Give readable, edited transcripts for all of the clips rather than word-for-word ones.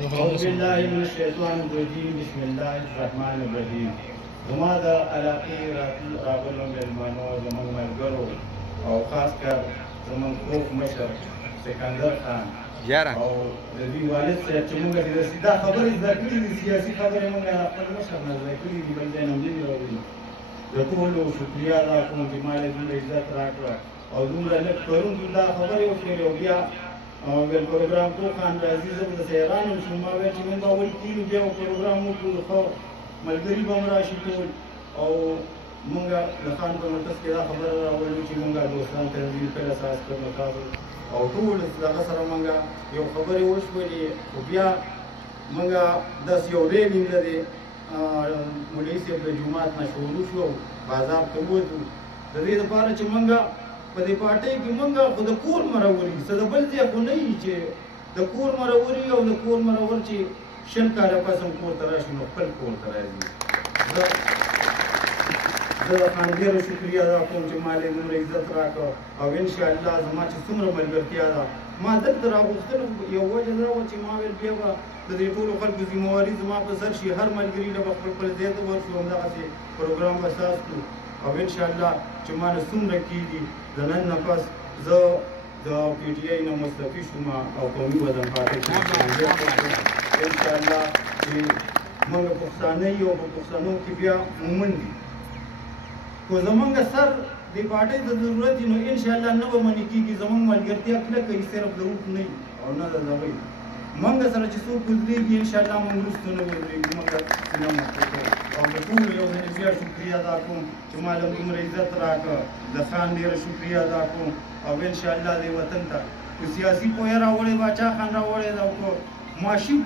أعوذ بالله من الشيطان الرجيم بسم الله الرحمن الرحيم. زما د علاقې راغلو مېلمنو زموږ ملګرو او خاص کر زموږ خوږ مشر سکندر خان او د دوی والد صاحب چې موږ دا خبرې زده کړې دي سیاسي خبرې موږ خپل مشر نه زده کړې دي بل ځای نه هم دي راوړي. د ټولو شکریه ادا کوم چې ما له دومره عزت راکړه او دومره لږ پرون دا خبرې وشولې او بیا ویل پروګرام کو خان راځي زه به حیران شوم. ما ویل چې موږ به اول کیلو بیا پروګرام وکړو خو ملګري به هم راشي ټول او موږ د خان په مرکز کې دا خبره راوړو چې موږ دوستان تنظیم پیل اساس کړو تاسو او ټول دغه سره موږ یو خبرې وشولې خو بیا موږ داسې یو ریل دی مولوي صاحب د جومات نه شروع شو بازار ته ووتو د دې لپاره چې موږ په دې پارټۍ کې موږ خو د کور مروري څه د بل ځای خو نه وي چې د کور مروري او د کور مرور چې شل کاله پس هم کور ته راشي نو خپل کور ته راځي. زه د خان ډېره شکریه ادا کوم چې ما له دومره عزت راکړ او انشاءالله زما چې څومره ملګرتیا ده ما دلته راغوښتل یو وجه دا وه چې ما ویل بیا به د دې ټولو خلکو ذمواري زما په سر شي هر ملګري له به خپل ځای ته ورشو همدغسې پروګرام به اساس کړو او انشاءالله چې ما نه څومره کېږي د نن نه پس زه د پی ټي آی نه مستعفي شوم او قومي وطن پارټۍ انشاءالله چې موږ پښتانه یو په پښتنو کې بیا مومن دي خو زمونږ سر دې پارټۍ ته ضرورت وي نو انشاءالله نه به منې کېږي زمونږ ملګرتیا کلکه وي صرف د اوښ نه وي او نه د دغوی موږ سره چې څوک ودرېږي انشاءالله موږ وروسته نه ودرېږو موږ سینه مخته کوو او د ټولو یو ځلې بیا شکریه ادا کوم چې ما له دومره عزت راکړه د خان ډېره شکریه ادا کوم او انشاءالله دې وطن ته که سیاسي پوهه راوړی باچا خان راوړی ده او که معاشي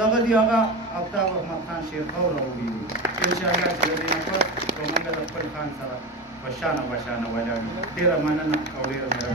دغه دی هغه آفتاب احمد خان شیرخوا راوړي دي انشاءالله چې د دې نه پس به موږ د خپل خان سره په شانه بشانه ولاړ یو. ډېره مننه او ډېره مهرباني.